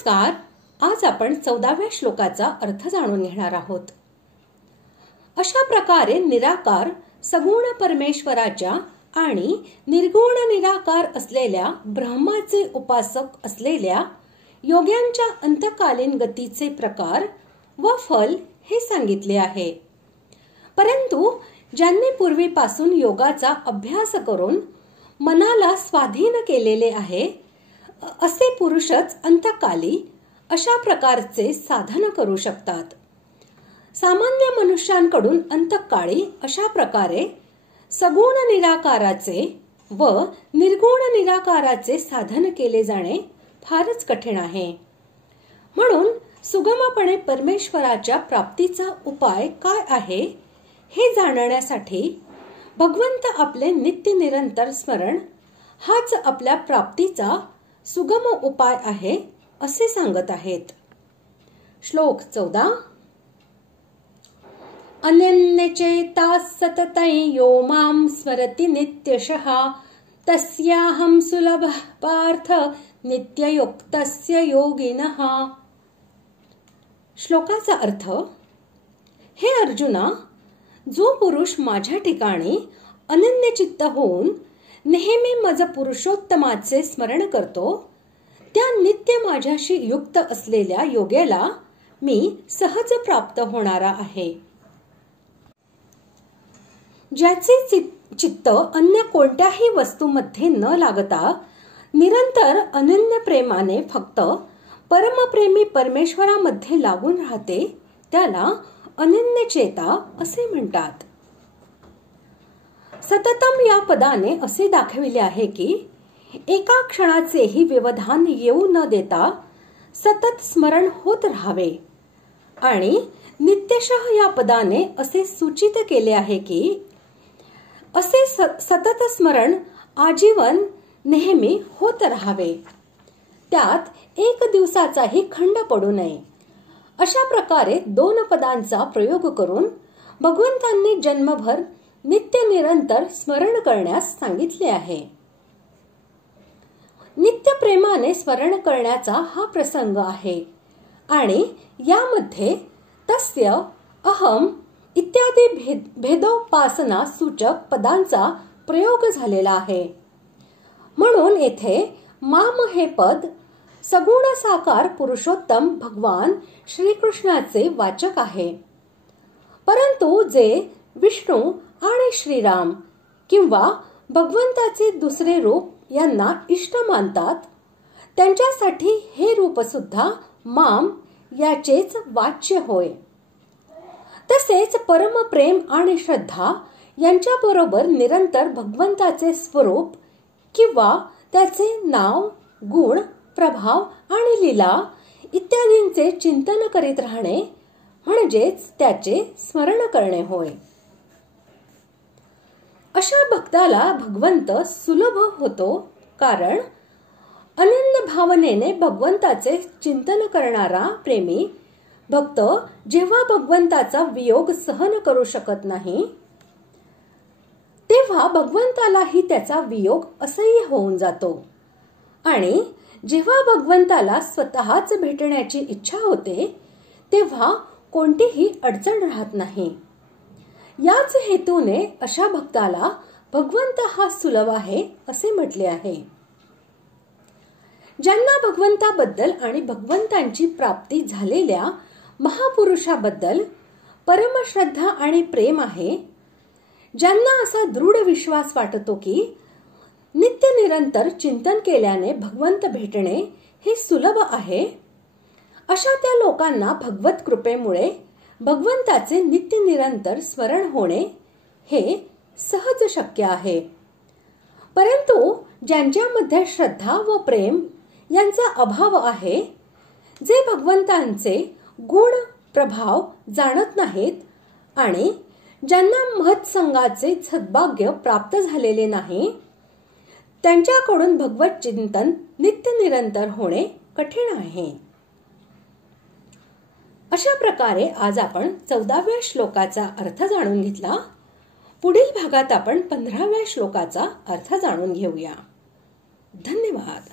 नमस्कार. आज आपण 14व्या श्लोकाचा अर्थ जाणून घेणार आहोत. अशा प्रकारे निराकार सगुण परमेश्वराच्या आणि निर्गुण निराकार असलेल्या ब्रह्माचे उपासक असलेल्या योग्यांच्या अंतकालीन गतीचे प्रकार व फल हे सांगितले आहे. परंतु ज्यांनी पूर्वीपासून योगाचा अभ्यास करून मनाला स्वाधीन केलेले आहे असे पुरुषच अंतकाली अशा प्रकारचे साधन करू शकतात. सामान्य मनुष्यांकडून अंतकाळी अशा प्रकारे सगुण निराकाराचे व निर्गुण निराकाराचे साधन केले जाणे फारच कठीण आहे. म्हणून सुगमपणे परमेश्वराच्या प्राप्तीचा उपाय काय आहे हे जाणण्यासाठी भगवंत आपले नित्य निरंतर स्मरण हाच आपल्या प्राप्तीचा सुगम उपाय आहे असे सांगत आहेत. श्लोक 14. अनन्यचेता सततं यो मां स्मरति नित्यशः तस्याहं सुलभः पार्थ नित्ययुक्तस्य योगिनः. श्लोकाचा अर्थ: हे अर्जुना, जो पुरुष माझ्या ठिकाणी अनन्यचित्त होऊन नेहमी माझ्या पुरुषोत्तमाचे स्मरण करतो त्या नित्य माझ्याशी युक्त असलेल्या योग्याला मी सहज प्राप्त होणारा आहे. ज्याचे चित्त अन्य कोणत्याही वस्तूमध्ये न लागता निरंतर अनन्य प्रेमाने फक्त परमप्रेमी परमेश्वरामध्ये लागून राहते त्याला अनन्यचेता असे म्हणतात. सततम या पदाने असे दाखविले आहे की एका क्षणाचेही व्यवधान येऊ न देता सतत स्मरण होत राहावे. आणि नित्यशः या पदाने असे सूचित केले आहे की असे सतत स्मरण आजीवन नेहमी होत राहावे. त्यात एक दिवसाचाही खंड पडू नये. अशा प्रकारे दोन पदांचा प्रयोग करून भगवंतांनी जन्मभर नित्य निरंतर स्मरण करण्यास सांगितले आहे. नित्य प्रेमाने स्मरण करण्याचा हा प्रसंग आहे आणि यामध्ये तस्य, अहम इत्यादी भेदोपासना सूचक पदांचा प्रयोग झालेला आहे. म्हणून येथे माम हे पद सगुण साकार पुरुषोत्तम भगवान श्रीकृष्णाचे वाचक आहे. परंतु जे विष्णू आणि श्रीराम किंवा भगवंताचे दुसरे रूप यांना इष्ट मानतात त्यांच्यासाठी हे रूप सुद्धा माम याचेच वाच्य होय. तसेच परमप्रेम आणि श्रद्धा यांच्याबरोबर निरंतर भगवंताचे स्वरूप किंवा त्याचे नाव, गुण, प्रभाव आणि लीला इत्यादींचे चिंतन करीत राहणे म्हणजेच त्याचे स्मरण करणे होय. अशा भक्ताला भगवंत सुलभ होतो कारण अनन्य भावनेने भगवंताचे चिंतन करणारा प्रेमी भक्त जेव्हा भगवंताचा वियोग सहन करू शकत नाही तेव्हा भगवंतालाही त्याचा वियोग असह्य होऊन जातो. आणि जेव्हा भगवंताला स्वतःच भेटण्याची इच्छा होते तेव्हा कोणतीही अडचण राहत नाही. याच हेतूने अशा भक्ताला भगवंत हा सुलभ आहे असे म्हटले आहे. ज्यांना भगवंताबद्दल आणि भगवंतांची प्राप्ती झालेल्या महापुरुषाबद्दल परमश्रद्धा आणि प्रेम आहे, ज्यांना असा दृढ विश्वास वाटतो की नित्य निरंतर चिंतन केल्याने भगवंत भेटणे हे सुलभ आहे, अशा त्या लोकांना भगवत कृपेमुळे भगवंताचे नित्य निरंतर स्मरण होणे हे सहज शक्य आहे. परंतु ज्यांच्यामध्ये श्रद्धा व प्रेम यांचा अभाव आहे, जे भगवंतांचे गुण प्रभाव जाणत नाहीत आणि ज्यांना महत्संगाचे सद्भाग्य प्राप्त झालेले नाही, त्यांच्याकडून भगवत चिंतन नित्य निरंतर होणे कठीण आहे. अशा प्रकारे आज आपण 14व्या श्लोकाचा अर्थ जाणून घेतला. पुढील भागात आपण 15व्या श्लोकाचा अर्थ जाणून घेऊया. धन्यवाद.